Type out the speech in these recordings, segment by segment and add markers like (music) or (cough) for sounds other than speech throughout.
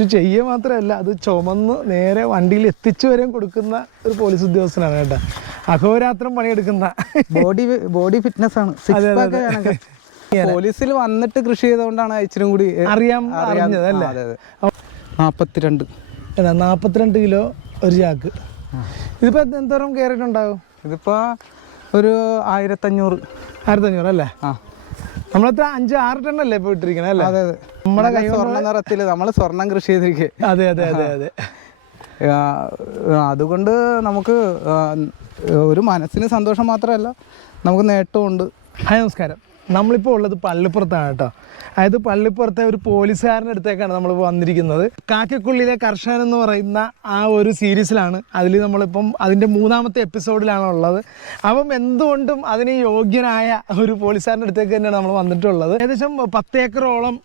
കൃഷി ചെയ്യുക മാത്രമല്ല അത് ചുമന്ന് നേരെ വണ്ടിയിൽ എത്തിച്ചു വരെ കൊടുക്കുന്ന ഒരു പോലീസ് ഉദ്യോഗസ്ഥനാണ് കേട്ടോ. അഹോരാത്രം പണിയെടുക്കുന്ന. ബോഡി ബോഡി ഫിറ്റ്നസ് ആണ്. പോലീസിൽ വന്നിട്ട് കൃഷി ചെയ്തുകൊണ്ടാണ് ഇച്ചിരി കൂടി അറിയാം അറിയാൻ- അറിഞ്ഞത് അല്ലേ? നാൽപ്പത്തിരണ്ട് നാൽപ്പത്തിരണ്ട് കിലോ ഒരു ചാക്ക്. ഇതിപ്പോ എന്തോരം കയറിയിട്ടുണ്ടാവും ഇതിപ്പോ ഒരു ആയിരത്തഞ്ഞൂറ്. ആയിരത്തഞ്ഞൂറ് അല്ലേ? ആ. നമ്മളത്ര അഞ്ച് ആറ് ടണ്ണല്ലേ ഇപ്പോൾ ഇട്ടിരിക്കണേ അല്ലേ? അതെ അതെ. നമ്മുടെ കൈ സ്വർണ നിറത്തിൽ നമ്മൾ സ്വർണം കൃഷി ചെയ്തിരിക്കേ. അതെ അതെ അതെ അതെ. അതുകൊണ്ട് നമുക്ക് ഒരു മനസ്സിന് സന്തോഷം മാത്രമല്ല നമുക്ക് നേട്ടമുണ്ട് ഹായ് നമസ്കാരം. നമ്മളിപ്പോൾ ഉള്ളത് പള്ളിപ്പുറത്താണ് കേട്ടോ. അതായത് പള്ളിപ്പുറത്തെ ഒരു പോലീസുകാരന്റെ അടുത്തേക്കാണ് നമ്മൾ വന്നിരിക്കുന്നത്. കാക്കക്കുള്ളിലെ കർഷകൻ എന്ന് പറയുന്ന ആ ഒരു സീരീസിലാണ് അതിൽ നമ്മളിപ്പം അതിന്റെ മൂന്നാമത്തെ എപ്പിസോഡിലാണ് ഉള്ളത്. അപ്പം എന്തുകൊണ്ടും അതിന് യോഗ്യനായ ഒരു പോലീസുകാരന്റെ അടുത്തേക്ക് തന്നെയാണ് നമ്മൾ വന്നിട്ടുള്ളത്. ഏകദേശം പത്ത് ഏക്കറോളം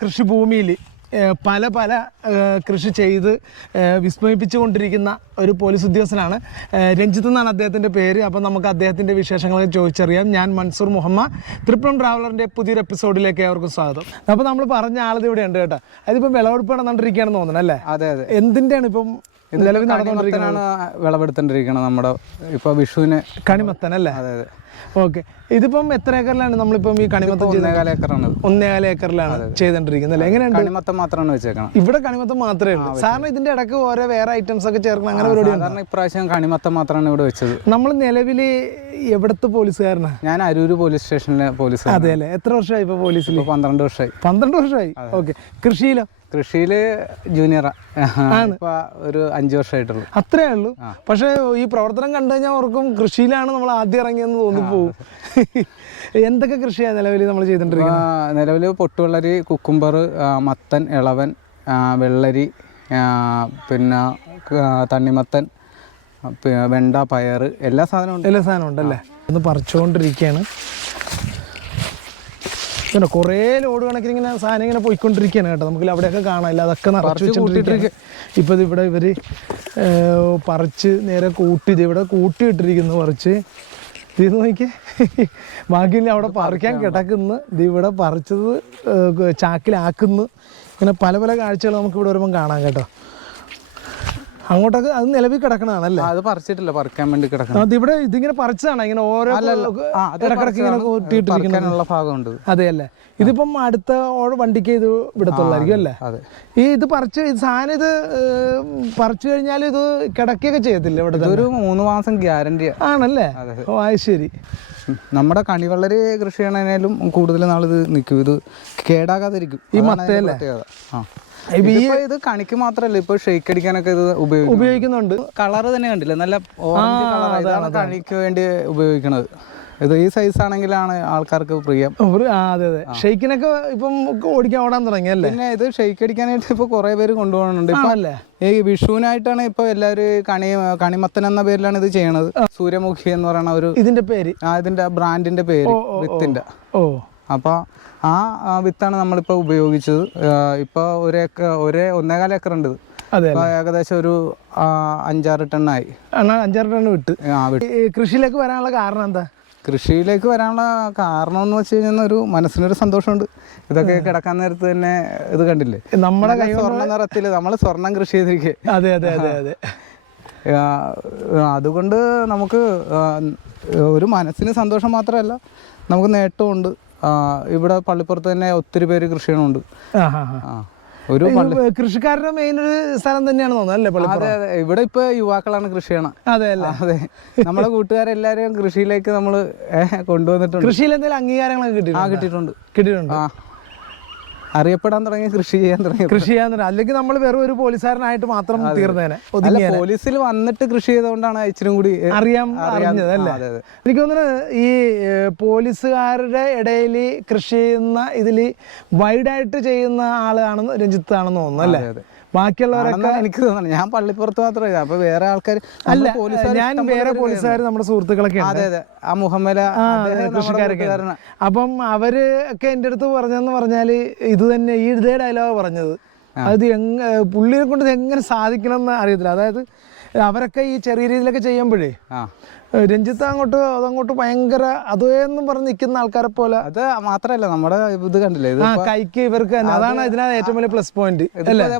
കൃഷിഭൂമിയിൽ പല പല കൃഷി ചെയ്ത് വിസ്മയിപ്പിച്ചുകൊണ്ടിരിക്കുന്ന ഒരു പോലീസ് ഉദ്യോഗസ്ഥനാണ് രഞ്ജിത്ത് എന്നാണ് അദ്ദേഹത്തിന്റെ പേര്. അപ്പം നമുക്ക് അദ്ദേഹത്തിന്റെ വിശേഷങ്ങളെ ചോദിച്ചറിയാം. ഞാൻ മൻസൂർ മുഹമ്മദ് തൃപ്രം ട്രാവലറിന്റെ പുതിയൊരു എപ്പിസോഡിലേക്ക് അവർക്കും സ്വാഗതം. അപ്പോൾ നമ്മൾ പറഞ്ഞ ആളിത് ഇവിടെ ഉണ്ട് കേട്ടോ. അതിപ്പോൾ വിളവെടുപ്പ് നടന്നിരിക്കുകയാണെന്ന് തോന്നുന്നു അല്ലേ? അതെ അതെ. എന്തിന്റെയാണ് ഇപ്പം നിലവിൽ നടന്നുകൊണ്ടിരിക്കുന്നത് കണിമത്തനാണ് വിളവെടുത്തോണ്ടിരിക്കണം നമ്മുടെ ഇപ്പൊ വിഷുവിന്. കണിമത്തൻ അല്ലേ? അതെ അതെ. ഓക്കെ. ഇതിപ്പം എത്ര ഏക്കറിലാണ് നമ്മളിപ്പം ഈ കണിമത്തം ഒന്നേകാല ഏക്കറാണ്. ഒന്നേകാല ഏക്കറിലാണ് ചെയ്തോണ്ടിരിക്കുന്നത് അല്ലേ? എങ്ങനെയാണ് കണിമത്തം മാത്രമാണ് വെച്ചേക്കണം ഇവിടെ കണിമത്തം മാത്രമേ ഉള്ളൂ. സാറിന് ഇതിന്റെ ഇടയ്ക്ക് ഓരോ വേറെ ഐറ്റംസ് ഒക്കെ ചേർക്കണം അങ്ങനെ പരിപാടി കാരണം ഇപ്രാവശ്യം കണിമത്തം മാത്രമാണ് ഇവിടെ വെച്ചത്. നമ്മൾ നിലവിൽ എവിടത്തെ പോലീസുകാരനാ? ഞാൻ അരൂര് പോലീസ് സ്റ്റേഷനിലെ പോലീസ് അതെ അല്ലേ? എത്ര വർഷമായി ഇപ്പൊ പോലീസിൽ പന്ത്രണ്ട് വർഷമായി. പന്ത്രണ്ട് വർഷമായി. ഓക്കെ. കൃഷിയിലോ? കൃഷിയിൽ ജൂനിയർ ഒരു അഞ്ചു വർഷമായിട്ടുള്ളൂ അത്രേ ഉള്ളൂ. പക്ഷേ ഈ പ്രവർത്തനം കണ്ടു കഴിഞ്ഞാൽ ഓർക്കും കൃഷിയിലാണ് നമ്മൾ ആദ്യം ഇറങ്ങിയെന്ന് തോന്നിപ്പോവും. എന്തൊക്കെ കൃഷിയാണ് നിലവിൽ നമ്മൾ ചെയ്തിട്ടുണ്ടിരിക്കുന്നത് നിലവിൽ പൊട്ടുവെള്ളരി കുക്കുംബർ മത്തൻ ഇളവൻ വെള്ളരി പിന്നെ തണ്ണിമത്തൻ വെണ്ട പയർ എല്ലാ സാധനവും ഉണ്ട്. എല്ലാ സാധനവും ഉണ്ടല്ലേ? ഒന്ന് പറിച്ചുകൊണ്ടിരിക്കുകയാണ് ഇങ്ങനെ കുറേ ലോഡ് കണക്കിന് ഇങ്ങനെ സാധനം ഇങ്ങനെ പോയിക്കൊണ്ടിരിക്കുകയാണ് കേട്ടോ. നമുക്ക് അവിടെയൊക്കെ കാണാനില്ല അതൊക്കെ നിറച്ച് വെച്ചിട്ടിരിക്കുക ഇപ്പം ഇത് ഇവിടെ ഇവർ പറിച്ച് നേരെ കൂട്ടി ഇവിടെ ഇവിടെ കൂട്ടിയിട്ടിരിക്കുന്നു പറിച്ച്. ഇത് നോക്കിയേ ബാക്കിയില്ല അവിടെ പറിക്കാൻ കിടക്കുന്നു. ഇത് ഇവിടെ പറിച്ചത് ചാക്കിലാക്കുന്നു. ഇങ്ങനെ പല പല കാഴ്ചകൾ നമുക്ക് ഇവിടെ വരുമ്പം കാണാം കേട്ടോ. അങ്ങോട്ടൊക്കെ അത് നിലവിൽ കിടക്കണതാണല്ലേ? അല്ലേ അത് പറിച്ചിട്ടില്ല പറിക്കാൻ വേണ്ടി കിടക്കണം. അതിവിടെ ഇതിങ്ങനെ പറിച്ചതാണ് ഇങ്ങനെ ഓരോ ഇടക്കിടക്ക് ഇങ്ങനെ പറിച്ചതാണ്. ഭാഗമുണ്ട് അതെ അല്ലേ ഇതിപ്പം അടുത്ത വണ്ടിക്ക് ഇത് വിടത്തുള്ളായിരിക്കും അല്ലേ? ഈ ഇത് പറിച്ച് സാധനം ഇത് പറിച്ചു കഴിഞ്ഞാൽ ഇത് കിടക്കുകയൊക്കെ ചെയ്യത്തില്ല ഇവിടെ ഒരു മൂന്ന് മാസം ഗ്യാരണ്ടി. ആണല്ലേ? ഓ അത് ശരി. നമ്മുടെ കണിവെള്ളരി കൃഷി ചെയ്യണേലും കൂടുതൽ നാളിത് നിൽക്കും. ഇത് കേടാകാതിരിക്കും. ഈ മത്തയല്ലേ? ആ. ഇത് കണിക്ക് മാത്രല്ല ഇപ്പൊ ഷെയ്ക്ക് അടിക്കാനൊക്കെ ഇത് ഉപയോഗിക്കുന്നുണ്ട്. കളർ തന്നെ കണ്ടില്ല? നല്ല ഇതാണ് കണിക്ക് വേണ്ടി ഉപയോഗിക്കുന്നത് ഇത് ഈ സൈസ് ആണെങ്കിലാണ് ആൾക്കാർക്ക് പ്രിയം. അതെ അതെ. ഷെയ്ക്കിനൊക്കെ ഇപ്പം ഓടിക്കാൻ ഓടാൻ തുടങ്ങി അല്ലേ? പിന്നെ ഇത് ഷെയ്ക്ക് അടിക്കാനായിട്ട് ഇപ്പൊ കുറെ പേര് കൊണ്ടുപോകുന്നുണ്ട്. ഇപ്പൊ അല്ലേ? ഈ വിഷുവിനായിട്ടാണ് ഇപ്പൊ എല്ലാവരും കണി കണിമത്തൻ എന്ന പേരിലാണ് ഇത് ചെയ്യണത്. സൂര്യമുഖി എന്ന് പറയുന്ന ഒരു ഇതിന്റെ പേര്? ആ, ഇതിന്റെ ബ്രാൻഡിന്റെ പേര് വിത്തിന്റെ. ഓ. അപ്പോൾ ആ വിത്താണ് നമ്മളിപ്പോൾ ഉപയോഗിച്ചത്. ഇപ്പോൾ ഒരു ഏക്കർ ഒരേ ഒന്നേകാൽ ഏക്കർ ഉണ്ട്. ഏകദേശം ഒരു അഞ്ചാറ് ടണ്ണായി. അഞ്ചാറ് ടൺ വിട്ട്. ആ വിട്ട്. കൃഷിയിലേക്ക് വരാനുള്ള കാരണം എന്താ? കൃഷിയിലേക്ക് വരാനുള്ള കാരണം എന്ന് വെച്ച് കഴിഞ്ഞാൽ ഒരു മനസ്സിനൊരു സന്തോഷമുണ്ട്. ഇതൊക്കെ കിടക്കാൻ നേരത്ത് തന്നെ ഇത് കണ്ടില്ലേ? നമ്മുടെ കൈ സ്വർണ നിറത്തിൽ നമ്മൾ സ്വർണം കൃഷി ചെയ്തിരിക്കേ. അതെ അതെ അതെ അതെ. അതുകൊണ്ട് നമുക്ക് ഒരു മനസ്സിന് സന്തോഷം മാത്രമല്ല നമുക്ക് നേട്ടമുണ്ട് ഇവിടെ പള്ളിപ്പുറത്ത് തന്നെ ഒത്തിരി പേര് ആ ഒരു കൃഷിക്കാരുടെ മെയിൻ ഒരു സ്ഥലം തന്നെയാണ് തോന്നുന്നത് അതെ അതെ. ഇവിടെ ഇപ്പൊ യുവാക്കളാണ് കൃഷി ചെയ്യണം. അതെ അല്ലേ? അതെ. നമ്മളെ കൂട്ടുകാരെല്ലാരും കൃഷിയിലേക്ക് നമ്മൾ കൊണ്ടുവന്നിട്ടുണ്ട്. കൃഷിയിൽ എന്തെങ്കിലും അംഗീകാരങ്ങളൊക്കെ കിട്ടിയിട്ടുണ്ട്? കിട്ടിയിട്ടുണ്ട്. കിട്ടിയിട്ടുണ്ട്. ആ. അറിയപ്പെടാൻ തുടങ്ങി കൃഷി ചെയ്യാൻ തുടങ്ങി കൃഷി ചെയ്യാൻ തുടങ്ങി. അല്ലെങ്കിൽ നമ്മൾ വെറും ഒരു പോലീസുകാരനായിട്ട് മാത്രം തീർന്നേനെ ഒതുങ്ങിയ പോലീസിൽ വന്നിട്ട് കൃഷി ചെയ്തുകൊണ്ടാണ് ഇച്ചിരി കൂടി അറിയാം അറിയാൻ- അറിഞ്ഞത് അല്ലേ. എനിക്ക് തോന്നുന്നു ഈ പോലീസുകാരുടെ ഇടയിൽ കൃഷി ചെയ്യുന്ന ഇതിൽ വൈഡായിട്ട് ചെയ്യുന്ന ആളാണെന്ന് രഞ്ജിത്ത് ആണെന്ന് തോന്നുന്നു അല്ലേ. ബാക്കിയുള്ളവരൊക്കെ എനിക്ക് തോന്നുന്നു ഞാൻ പള്ളിപ്പുറത്ത് മാത്രമേ അപ്പൊ വേറെ ആൾക്കാർ അല്ല ഞാൻ വേറെ പോലീസുകാർ നമ്മുടെ സുഹൃത്തുക്കളൊക്കെ അതെ അതെ. ആ മുഹമ്മല കൃഷിക്കാരൊക്കെ അപ്പം അവർ ഒക്കെ എന്റെ അടുത്ത് പറഞ്ഞെന്ന് പറഞ്ഞാൽ ഇത് തന്നെ ഈ ഇതേ ഡയലോഗ് പറഞ്ഞത്. അത് എങ്ങ പുള്ളിയെ കൊണ്ട് എങ്ങനെ സാധിക്കണം എന്ന് അറിയത്തില്ല. അതായത് അവരൊക്കെ ഈ ചെറിയ രീതിയിലൊക്കെ ചെയ്യുമ്പോഴേ രഞ്ജിത്ത് അങ്ങോട്ട് അതങ്ങോട്ട് ഭയങ്കര അതേന്നും പറഞ്ഞ് നിൽക്കുന്ന ആൾക്കാരെ പോലെ. അത് മാത്രല്ല നമ്മുടെ ഇത് കണ്ടില്ലേ? ഇത് ആ കൈക്ക് ഇവർക്ക് തന്നെ. അതാണ് ഇതിനകത്ത് ഏറ്റവും വലിയ പ്ലസ് പോയിന്റ്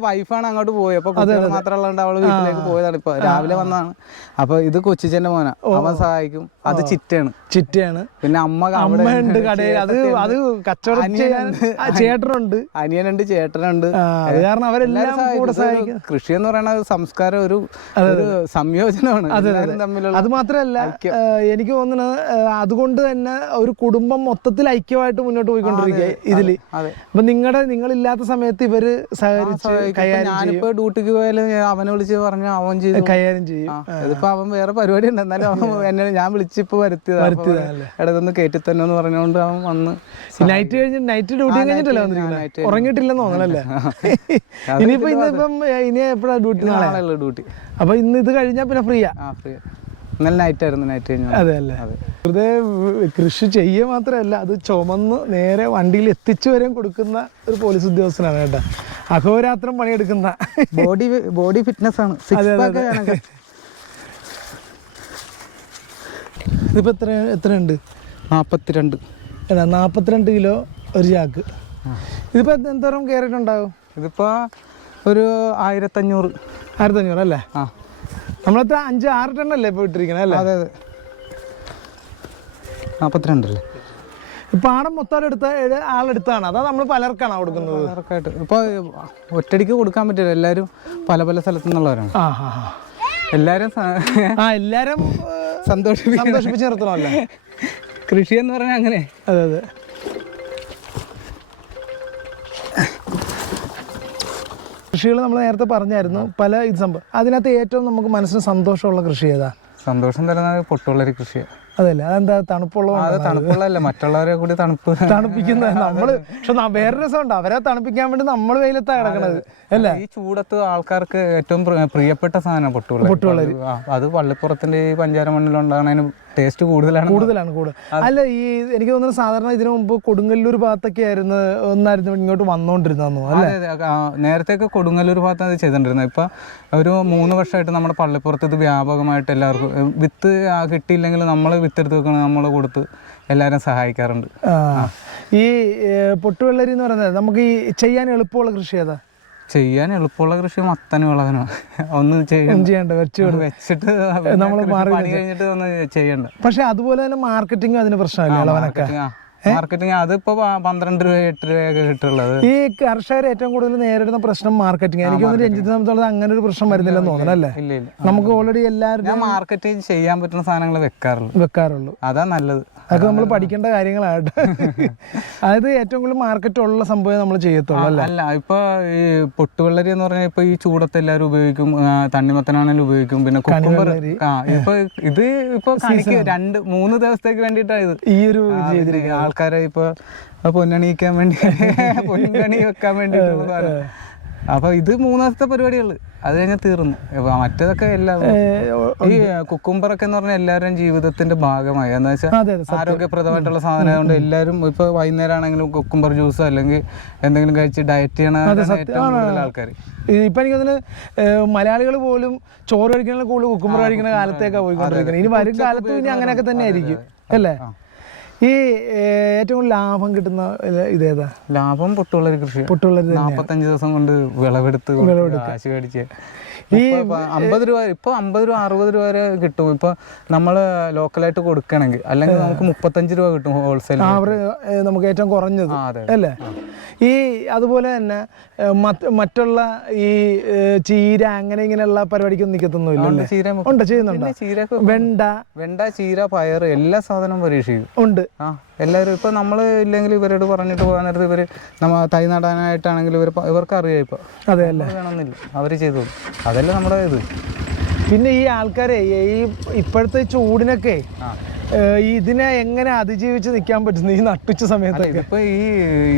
വൈഫാണ് അങ്ങോട്ട് പോയി. അപ്പൊ കുട്ടികൾ മാത്രമുള്ളതുകൊണ്ട് അവൾ വീട്ടിലേക്ക് പോയതാണ്. ഇപ്പൊ രാവിലെ വന്നതാണ്. അപ്പൊ ഇത് കൊച്ചിച്ചന്റെ മോനാ. അവൻ സഹായിക്കും. അത് ചിറ്റയാണ്. ചിറ്റയാണ്. പിന്നെ അമ്മ അമ്മയുണ്ട് കടയിൽ. അത് അത് കച്ചവടം ചെയ്യാൻ ചേട്ടനുണ്ട്. അനിയനുണ്ട് ചേട്ടനുണ്ട് അത് കാരണം അവരെല്ലാം കൂടെ സഹായിക്കും. കൃഷി എന്ന് പറയുന്ന സംസ്കാരം ഒരു ഒരു സംയോജനമാണ്. തമ്മിലുള്ള അത് മാത്രമല്ല ഏഹ് എനിക്ക് തോന്നുന്നത് അതുകൊണ്ട് തന്നെ ഒരു കുടുംബം മൊത്തത്തിൽ ഐക്യമായിട്ട് മുന്നോട്ട് പോയിക്കൊണ്ടിരിക്കുക ഇതിൽ. അപ്പൊ നിങ്ങളുടെ നിങ്ങളില്ലാത്ത സമയത്ത് ഇവർ സഹകരിച്ച് ഞാനിപ്പോ ഡ്യൂട്ടിക്ക് പോയാലും അവനെ വിളിച്ച് പറഞ്ഞു അവൻ ചെയ്തു. കൈകാര്യം ചെയ്യും. ഇതിപ്പോ അവൻ വേറെ പരിപാടി ഉണ്ട് എന്നാലും അവൻ എന്നെ ഞാൻ വിളിച്ചിപ്പോ വരുത്തിയതാ. അപ്പൊ വരുത്തിയതാണല്ലേ. ഇടതൊന്ന് കയറ്റി തന്നെ എന്ന് പറഞ്ഞുകൊണ്ട് അവൻ വന്ന് നൈറ്റ് കഴിഞ്ഞ് നൈറ്റ് ഡ്യൂട്ടി കഴിഞ്ഞിട്ടല്ലേ ഉറങ്ങിട്ടില്ലെന്ന് വന്നിരിക്കുന്നത് ഉറങ്ങിയിട്ടില്ലെന്ന് തോന്നണല്ലേ? ഇനിയിപ്പോ ഇന്നിപ്പം ഇനി എപ്പോഴാ ഡ്യൂട്ടി നാളെ ഡ്യൂട്ടി. അപ്പൊ ഇന്ന് ഇത് കഴിഞ്ഞാ പിന്നെ ഫ്രീയാ? ആ ഫ്രീ ഇന്നലെ നൈറ്റ് ആയിരുന്നു നൈറ്റ് കഴിഞ്ഞു അതെ അല്ലേ? വെറുതെ കൃഷി ചെയ്യുക മാത്രമല്ല അത് ചുമന്ന് നേരെ വണ്ടിയിൽ എത്തിച്ചു വരെ കൊടുക്കുന്ന ഒരു പോലീസ് ഉദ്യോഗസ്ഥനാണ് കേട്ടോ. അഹോരാത്രം പണിയെടുക്കുന്ന. ബോഡി ബോഡി ഫിറ്റ്നസ് ആണ്. ഇതിപ്പോ എത്ര എത്രയുണ്ട്? നാപ്പത്തിരണ്ട്. എടാ നാപ്പത്തിരണ്ട് കിലോ ഒരു ചാക്ക്. ഇതിപ്പോ എന്ത് എന്തോരം കയറിയിട്ടുണ്ടാവും? ഇതിപ്പോ ഒരു ആയിരത്തഞ്ഞൂറ്. ആയിരത്തഞ്ഞൂറ് അല്ലേ? ആ. നമ്മളത്ര അഞ്ച് ആറ് ടണ്ണല്ലേ ഇപ്പോൾ ഇട്ടിരിക്കണേ അല്ലേ? അതെ അതെ. നാപ്പത്തിരണ്ടല്ലേ? ഈ പാടം മൊത്തം എടുത്ത ആളെടുത്താണ്? അതാ നമ്മൾ പലർക്കാണ് കൊടുക്കുന്നത്? പലർക്കായിട്ട്. ഇപ്പൊ ഒറ്റടിക്ക് കൊടുക്കാൻ പറ്റില്ല. എല്ലാവരും പല പല സ്ഥലത്തു നിന്നുള്ളവരാണ്. എല്ലാവരും ആ എല്ലാവരും എല്ലാരും ആ എല്ലാരും ഏഹ്, സന്തോഷിപ്പിക്കാൻ സന്തോഷിപ്പിച്ച് നിർത്തണമല്ലേ? കൃഷി എന്ന് പറഞ്ഞാൽ അങ്ങനെ. അതെ അതെ. കൃഷികൾ നമ്മൾ നേരത്തെ പറഞ്ഞായിരുന്നു പല ഇത് സംഭവം അതിനകത്ത് ഏറ്റവും നമുക്ക് മനസ്സിന് സന്തോഷമുള്ള കൃഷി ഏതാ? സന്തോഷം തരുന്നത് പൊട്ടുള്ളൊരു കൃഷിയാണ് അതല്ലേ? അതെന്താ തണുപ്പുള്ള അത് തണുപ്പുള്ളതല്ല മറ്റുള്ളവരെ കൂടി തണുപ്പ്. തണുപ്പിക്കുന്നത് (laughs) നമ്മൾ പക്ഷെ വേറെ രസമുണ്ട്. അവരെ തണുപ്പിക്കാൻ വേണ്ടി നമ്മൾ വെയിലത്താ കിടക്കണത്. അല്ലേ? ഈ ചൂടത്ത് ആൾക്കാർക്ക് ഏറ്റവും പ്രിയപ്പെട്ട സാധനം പൊട്ടുള്ള അത് പള്ളിപ്പുറത്തിന്റെ ഈ പഞ്ചാര മണ്ണിലുണ്ടാകുന്നതിന് ടേസ്റ്റ് കൂടുതലാണ്. കൂടുതലാണ് കൂടുതൽ. അല്ല ഈ എനിക്ക് തോന്നുന്നു സാധാരണ ഇതിനു മുമ്പ് കൊടുങ്ങല്ലൂർ ഭാഗത്തൊക്കെ ആയിരുന്നു ഒന്നായിരുന്നു ഇങ്ങോട്ട് വന്നോണ്ടിരുന്നു അല്ലേ? നേരത്തെയൊക്കെ കൊടുങ്ങല്ലൂർ ഭാഗത്ത് അത് ചെയ്തിട്ടുണ്ടായിരുന്നത് ഇപ്പൊ ഒരു മൂന്ന് വർഷമായിട്ട് നമ്മുടെ പള്ളിപ്പുറത്ത് ഇത് വ്യാപകമായിട്ട് എല്ലാവർക്കും വിത്ത് കിട്ടിയില്ലെങ്കിൽ നമ്മൾ വിത്ത് വെക്കണ നമ്മൾ കൊടുത്ത് എല്ലാവരും സഹായിക്കാറുണ്ട്. ഈ പൊട്ടുവെള്ളരി എന്ന് പറയുന്നത് നമുക്ക് ഈ ചെയ്യാൻ എളുപ്പമുള്ള കൃഷി ഏതാ? ചെയ്യാൻ എളുപ്പമുള്ള കൃഷി മത്തനും വിളവനോ ഒന്ന് ചെയ്യണ്ട. വെച്ചിട്ട് നമ്മൾ പണി കഴിഞ്ഞിട്ട് ഒന്ന് ചെയ്യണ്ട. പക്ഷെ അതുപോലെ തന്നെ മാർക്കറ്റിംഗ് അതിന് പ്രശ്നമില്ല ഇളവനൊക്കെ. മാർക്കറ്റിംഗ് അതിപ്പോ പന്ത്രണ്ട് രൂപ എട്ട് രൂപയൊക്കെ കിട്ടുള്ളത്. ഈ കർഷകർ ഏറ്റവും കൂടുതൽ നേരിടുന്ന പ്രശ്നം മാർക്കറ്റിംഗ് എനിക്ക് തോന്നുന്നു രഞ്ജിത്ത് സംബന്ധിച്ചോളം അങ്ങനെ ഒരു പ്രശ്നം വരുന്നില്ലെന്ന് തോന്നുന്നു അല്ലേ ഇല്ല ഇല്ല നമുക്ക് ഓൾറെഡി എല്ലാവരും മാർക്കറ്റിംഗ് ചെയ്യാൻ പറ്റുന്ന സാധനങ്ങൾ വെക്കാറുള്ളൂ. വെക്കാറുള്ളൂ. അതാ നല്ലത്. അതൊക്കെ നമ്മൾ പഠിക്കേണ്ട കാര്യങ്ങളായിട്ട് അതായത് ഏറ്റവും കൂടുതൽ മാർക്കറ്റ് ഉള്ള സംഭവം നമ്മൾ ചെയ്യത്തുള്ളൂ അല്ലേ? അല്ല ഇപ്പൊ ഈ പൊട്ടുവെള്ളരി എന്ന് പറഞ്ഞാൽ ഇപ്പൊ ഈ ചൂടത്തെ എല്ലാവരും ഉപയോഗിക്കും തണ്ണിമത്തനാണെങ്കിലും ഉപയോഗിക്കും പിന്നെ കുക്കുംബർ. ആ ഇപ്പൊ ഇത് ഇപ്പൊ രണ്ട് മൂന്ന് ദിവസത്തേക്ക് വേണ്ടിയിട്ടാണ് ഇത്. ഈ ഒരു ആൾക്കാരെ ഇപ്പൊ പൊന്നണിയിക്കാൻ വേണ്ടി പൊന്നണി വെക്കാൻ വേണ്ടി. അപ്പൊ ഇത് മൂന്നാമത്തെ പരിപാടികൾ. അത് കഴിഞ്ഞാൽ തീർന്നു. മറ്റേതൊക്കെ എല്ലാം ഈ കുക്കുംബറൊക്കെ എന്ന് പറഞ്ഞാൽ എല്ലാവരുടെയും ജീവിതത്തിന്റെ ഭാഗമായി. എന്ന് വെച്ചാൽ ആരോഗ്യപ്രദമായിട്ടുള്ള സാധനം കൊണ്ട് എല്ലാവരും ഇപ്പൊ വൈകുന്നേരം ആണെങ്കിലും കുക്കുംബർ ജ്യൂസ് അല്ലെങ്കിൽ എന്തെങ്കിലും കഴിച്ച് ഡയറ്റ് ചെയ്യണ ഏറ്റവും കൂടുതൽ ആൾക്കാർ ഇപ്പൊ എനിക്ക് അതിന് മലയാളികൾ പോലും ചോറ് കഴിക്കുന്ന കൂടുതൽ കുക്കുംബർ കഴിക്കുന്ന കാലത്തേക്കാണ് പോയിക്കൊണ്ടിരിക്കുന്നത്. ഇനി വരും കാലത്ത് ഇനി അങ്ങനെയൊക്കെ തന്നെ ആയിരിക്കും അല്ലേ? ഈ ഏറ്റവും ലാഭം കിട്ടുന്ന ഇത് ഇതേതാ? ലാഭം പൊട്ടുള്ളൊരു കൃഷി പൊട്ടുള്ളൊരു നാപ്പത്തഞ്ച് ദിവസം കൊണ്ട് വിളവെടുത്ത് കാശ് മേടിച്ച്. ഇപ്പൊ അമ്പത് രൂപ ഇപ്പൊ അമ്പത് രൂപ അറുപത് രൂപ വരെ കിട്ടും. ഇപ്പൊ നമ്മൾ ലോക്കലായിട്ട് കൊടുക്കണമെങ്കിൽ അല്ലെങ്കിൽ നമുക്ക് മുപ്പത്തഞ്ച് രൂപ കിട്ടും ഹോൾസെയിൽ നമുക്ക് ഏറ്റവും കുറഞ്ഞത്. അല്ലേ? ഈ അതുപോലെ തന്നെ മറ്റുള്ള ഈ ചീര അങ്ങനെ ഇങ്ങനെയുള്ള പരിപാടിക്കൊന്നും നിൽക്കത്തൊന്നുമില്ല അല്ലേ ചീര ഉണ്ട് ചെയ്യുന്നുണ്ടോ? ചീരക്ക് വെണ്ട. വെണ്ട ചീര പയർ എല്ലാ സാധനവും പരീക്ഷിക്കും. ഉണ്ട്. ആ. എല്ലാവരും ഇപ്പോൾ നമ്മൾ ഇല്ലെങ്കിൽ ഇവരോട് പറഞ്ഞിട്ട് പോകാൻ നേരത്ത് ഇവർ നമ്മൾ തൈ നടാനായിട്ടാണെങ്കിൽ ഇവർ ഇവർക്ക് അറിയാം ഇപ്പോൾ അതെ അല്ലേ? വേണമെന്നില്ല. അവർ ചെയ്തു അതല്ല നമ്മുടെ ഇത്. പിന്നെ ഈ ആൾക്കാരെ ഈ ഇപ്പോഴത്തെ ചൂടിനൊക്കെ ഇതിനെ എങ്ങനെ അതിജീവിച്ച് നിൽക്കാൻ പറ്റുന്നു ഈ നട്ടുച്ച സമയത്ത് ഇതിപ്പോ ഈ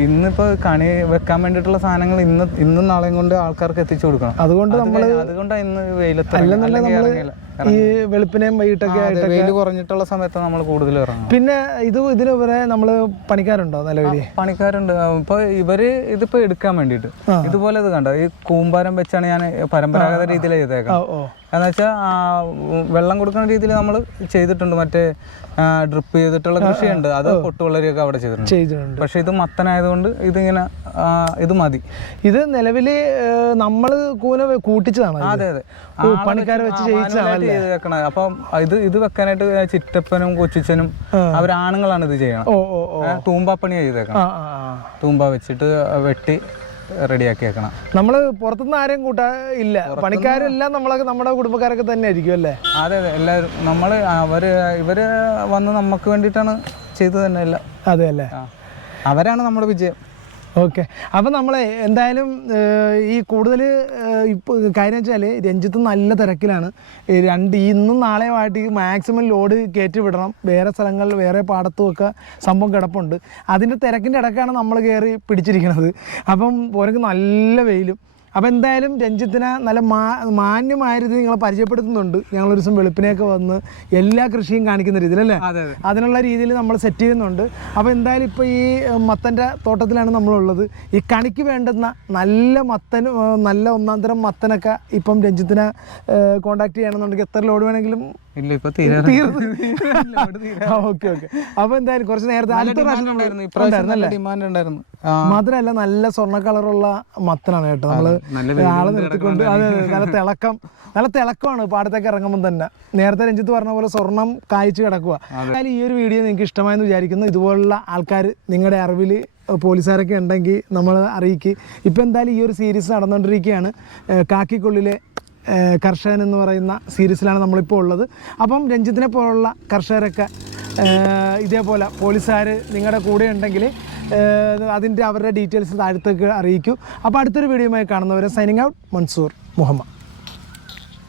ഇന്നിപ്പോ കണി വെക്കാൻ വേണ്ടിയിട്ടുള്ള സാധനങ്ങൾ ഇന്ന് ഇന്നും നാളെയും കൊണ്ട് ആൾക്കാർക്ക് എത്തിച്ചു കൊടുക്കണം. അതുകൊണ്ട് നമ്മൾ അതുകൊണ്ടാണ് ഇന്ന് വെയിലത്ത് ഇറങ്ങിയില്ല. ഈ വെളുപ്പിനെയും വൈകിട്ടൊക്കെ ആയിട്ട് വെയിൽ കുറഞ്ഞിട്ടുള്ള സമയത്ത് നമ്മൾ കൂടുതൽ ഇറങ്ങും. പിന്നെ ഇത് ഇതിന് വരെ നമ്മൾ പണിക്കാരുണ്ടോ നിലവിൽ പണിക്കാരുണ്ട്. ഇപ്പൊ ഇവർ ഇതിപ്പോ എടുക്കാൻ വേണ്ടിട്ട് ഇതുപോലെ ഇത് കണ്ടോ? ഈ കൂമ്പാരം വെച്ചാണ് ഞാൻ പരമ്പരാഗത രീതിയിൽ ചെയ്തേക്കാം എന്ന് വെച്ചാൽ വെള്ളം കൊടുക്കുന്ന രീതിയിൽ നമ്മൾ ചെയ്തിട്ടുണ്ട്. മറ്റേ ഡ്രിപ്പ് ചെയ്തിട്ടുള്ള കൃഷിയുണ്ട്. അത് പൊട്ടുവളരിയൊക്കെ അവിടെ ചെയ്തിട്ടുണ്ട്. പക്ഷെ ഇത് മത്തനായതുകൊണ്ട് ഇതിങ്ങനെ ഇത് മതി. ഇത് നിലവിൽ നമ്മൾ കൂന കൂട്ടിച്ചതാണ് അതെ അതെ. പണിക്കാരെ വെച്ച് ചെയ്യിച്ചതാണ് അപ്പം ഇത് ഇത് വെക്കാനായിട്ട് ചിറ്റപ്പനും കൊച്ചിച്ചനും അവരാണുങ്ങളാണ് ഇത് ചെയ്യണം ഓ ഓ ഓ. ഏ, തൂമ്പാപ്പണി ചെയ്തേക്കണം തൂമ്പ വെച്ചിട്ട് വെട്ടി റെഡിയാക്കി വെക്കണം. നമ്മൾ പുറത്തുനിന്ന് ആരെയും കൂട്ടാ ഇല്ല. പണിക്കാരെല്ലാം നമ്മളൊക്കെ നമ്മുടെ കുടുംബക്കാരൊക്കെ തന്നെ ആയിരിക്കും അല്ലേ? അതെ അതെ. എല്ലാവരും നമ്മൾ അവർ ഇവർ വന്ന് നമുക്ക് വേണ്ടിയിട്ടാണ് ചെയ്തു തന്നെ എല്ലാം അതെ അല്ലേ. അവരാണ് നമ്മുടെ വിജയം. ഓക്കെ. അപ്പം നമ്മളെ എന്തായാലും ഈ കൂടുതൽ ഇപ്പോൾ കാര്യം വെച്ചാൽ രഞ്ജിത്ത് നല്ല തിരക്കിലാണ്. രണ്ട് ഇന്നും നാളെയുമായിട്ട് ഈ മാക്സിമം ലോഡ് കയറ്റി വിടണം. വേറെ സ്ഥലങ്ങളിൽ വേറെ പാടത്തും ഒക്കെ സംഭവം കിടപ്പുണ്ട്. അതിന്റെ തിരക്കിന്റെ ഇടക്കാണ് നമ്മൾ കയറി പിടിച്ചിരിക്കുന്നത് അപ്പം ഓരോക്ക് നല്ല വെയിലും. അപ്പോൾ എന്തായാലും രഞ്ജിത്തിനെ നല്ല മാ മാന്യമായ രീതിയിൽ നിങ്ങളെ പരിചയപ്പെടുത്തുന്നുണ്ട്. ഞങ്ങളൊരു ദിവസം വെളുപ്പിനെയൊക്കെ വന്ന് എല്ലാ കൃഷിയും കാണിക്കുന്ന രീതിയിലല്ലേ? അതെ അതെ. അതിനുള്ള രീതിയിൽ നമ്മൾ സെറ്റ് ചെയ്യുന്നുണ്ട്. അപ്പോൾ എന്തായാലും ഇപ്പോൾ ഈ മത്തന്റെ തോട്ടത്തിലാണ് നമ്മളുള്ളത്. ഈ കണിക്ക് വേണ്ടുന്ന നല്ല മത്തൻ നല്ല ഒന്നാം തരം മത്തനൊക്കെ ഇപ്പം രഞ്ജിത്തിനെ കോണ്ടാക്ട് ചെയ്യണമെന്നുണ്ടെങ്കിൽ എത്ര ലോഡ് വേണമെങ്കിലും ഇല്ല ഇപ്പൊ ഓക്കെ ഓക്കെ. അപ്പോൾ എന്തായാലും കുറച്ച് നേരത്തെ അടുത്ത ഡിമാൻഡ് ഉണ്ടായിരുന്നു മാത്രമല്ല നല്ല സ്വർണ കളറുള്ള മത്തനാണ് കേട്ടോ. നമ്മൾ ആളെ നിർത്തിക്കൊണ്ട് അതെ നല്ല തിളക്കം നല്ല തിളക്കമാണ് പാടത്തേക്ക് ഇറങ്ങുമ്പോൾ തന്നെ. നേരത്തെ രഞ്ജിത്ത് പറഞ്ഞ പോലെ സ്വർണം കായ്ച്ചു കിടക്കുക. എന്തായാലും ഈ ഒരു വീഡിയോ നിങ്ങൾക്ക് ഇഷ്ടമായെന്ന് വിചാരിക്കുന്നു. ഇതുപോലുള്ള ആൾക്കാർ നിങ്ങളുടെ അറിവിൽ പോലീസുകാരൊക്കെ ഉണ്ടെങ്കിൽ നമ്മൾ അറിയിക്കുക ഇപ്പം എന്തായാലും ഈ ഒരു സീരീസ് നടന്നുകൊണ്ടിരിക്കുകയാണ്. കാക്കിക്കൊള്ളിലെ കർഷകൻ എന്ന് പറയുന്ന സീരീസിലാണ് നമ്മളിപ്പോൾ ഉള്ളത്. അപ്പം രഞ്ജിത്തിനെ പോലുള്ള കർഷകരൊക്കെ ഇതേപോലെ പോലീസുകാർ നിങ്ങളുടെ കൂടെ ഉണ്ടെങ്കിൽ അതിന്റെ അവരുടെ ഡീറ്റെയിൽസ് താഴത്തേക്ക് അറിയിക്കൂ. അപ്പോൾ അടുത്തൊരു വീഡിയോയുമായി കാണുന്നവരെ സൈനിങ് ഔട്ട് മൻസൂർ മുഹമ്മദ്.